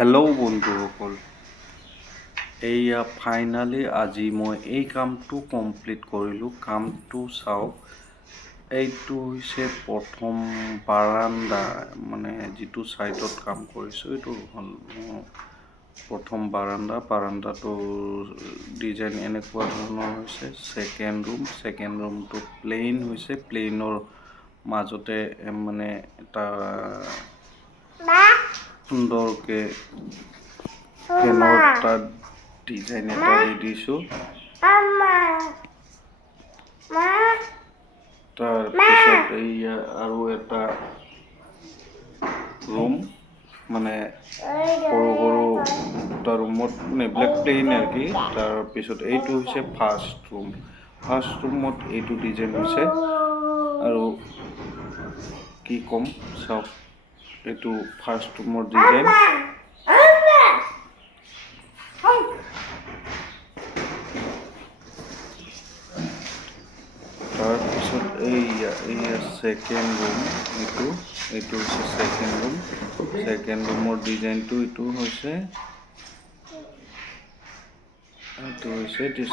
Hello' বন্ধুসকল, এইয়া finally আজি মই এই কামটো কমপ্লিট কৰিলোঁ। কামটো চাওক, এইটো হৈছে প্ৰথম বাৰান্দা, মানে যিটো ছাইডত কাম কৰিছোঁ এইটো হ'ল প্ৰথম বাৰান্দাটোৰ ডিজাইন এনেকুৱা ধৰণৰ হৈছে। ছেকেণ্ড ৰুমটো প্লেইন হৈছে, প্লেইনৰ মাজতে মানে এটা সুন্দৰকে ফেনৰ তাত ডিজাইন এটা দি দিছোঁ। তাৰপিছত এইয়া আৰু এটা ৰুম, মানে সৰু সৰু দুটা ৰুমত এইবিলাক প্লেইন আৰু কি। তাৰপিছত এইটো হৈছে ফাৰ্ষ্ট ৰুমত এইটো ডিজাইন হৈছে। আৰু কি ক'ম চাওক, এইটো ফাৰ্ষ্ট ৰুমৰ ডিজাইন। তাৰপিছত এইয়া ছেকেণ্ড ৰুম, এইটো হৈছে ছেকেণ্ড ৰুমৰ ডিজাইনটো। এইটো হৈছে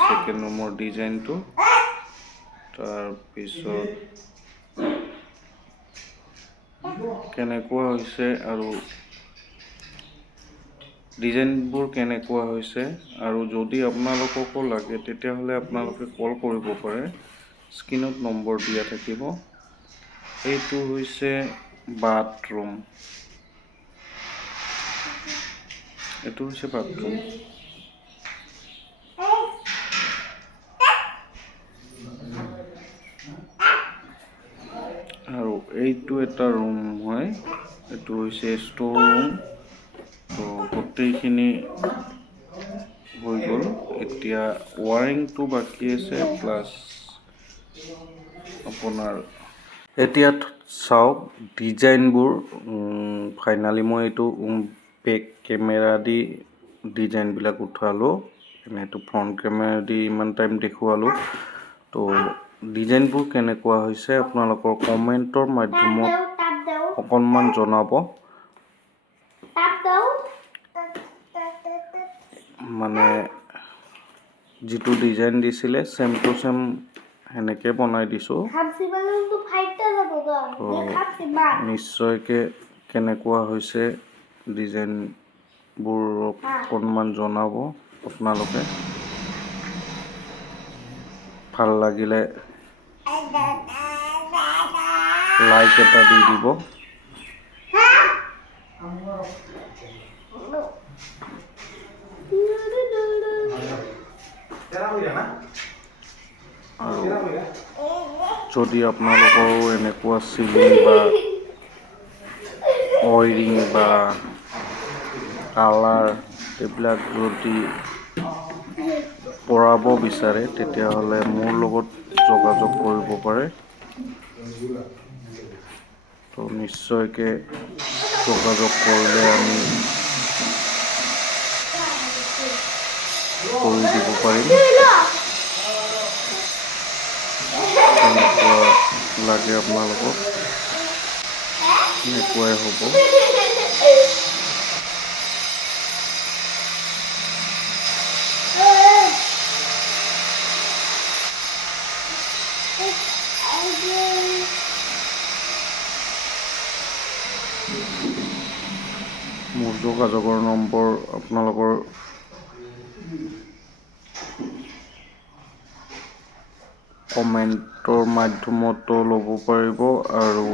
ছেকেণ্ড ৰুমৰ ডিজাইনটো। তাৰপিছত কেনেকুৱা হৈছে আৰু ডিজাইনবোৰ কেনেকুৱা হৈছে, আৰু যদি আপোনালোককো লাগে তেতিয়াহ'লে আপোনালোকে কল কৰিব পাৰে, স্ক্ৰীণত নম্বৰ দিয়া থাকিব। এইটো হৈছে বাথৰুম, আৰু এইটো এটা ৰুম হয়, এইটো হৈছে ষ্ট'ৰ ৰুম। তো গোটেইখিনি হৈ গ'ল, এতিয়া ৱাৰিংটো বাকী আছে, প্লাছ আপোনাৰ এতিয়া চাওক ডিজাইনবোৰ। ফাইনালি মই এইটো বেক কেমেৰা দি ডিজাইনবিলাক উঠালোঁ, এনেইতো ফ্ৰণ্ট কেমেৰা দি ইমান টাইম দেখুৱালোঁ। তো ডিজাইনবোৰ কেনেকুৱা হৈছে আপোনালোকৰ কমেণ্টৰ মাধ্যমত অকণমান জনাব। মানে যিটো ডিজাইন দিছিলে ছেম টু ছেম সেনেকৈ বনাই দিছোঁ। নিশ্চয়কৈ কেনেকুৱা হৈছে ডিজাইনবোৰ অকণমান জনাব আপোনালোকে। ভাল লাগিলে লাইক এটা দি দিব। যদি আপোনালোকৰো এনেকুৱা চিলিং বা ৱাইৰিং বা কালাৰ এইবিলাক যদি কৰাব বিচাৰে তেতিয়াহ'লে মোৰ লগত যোগাযোগ কৰিব পাৰে। তো নিশ্চয়কৈ যোগাযোগ কৰিলে আমি কৰি দিব পাৰিম। কেনেকুৱা লাগে আপোনালোকক, এনেকুৱাই হ'ব। মোৰ যোগাযোগৰ নম্বৰ আপোনালোকৰ কমেণ্টৰ মাধ্যমতো ল'ব পাৰিব, আৰু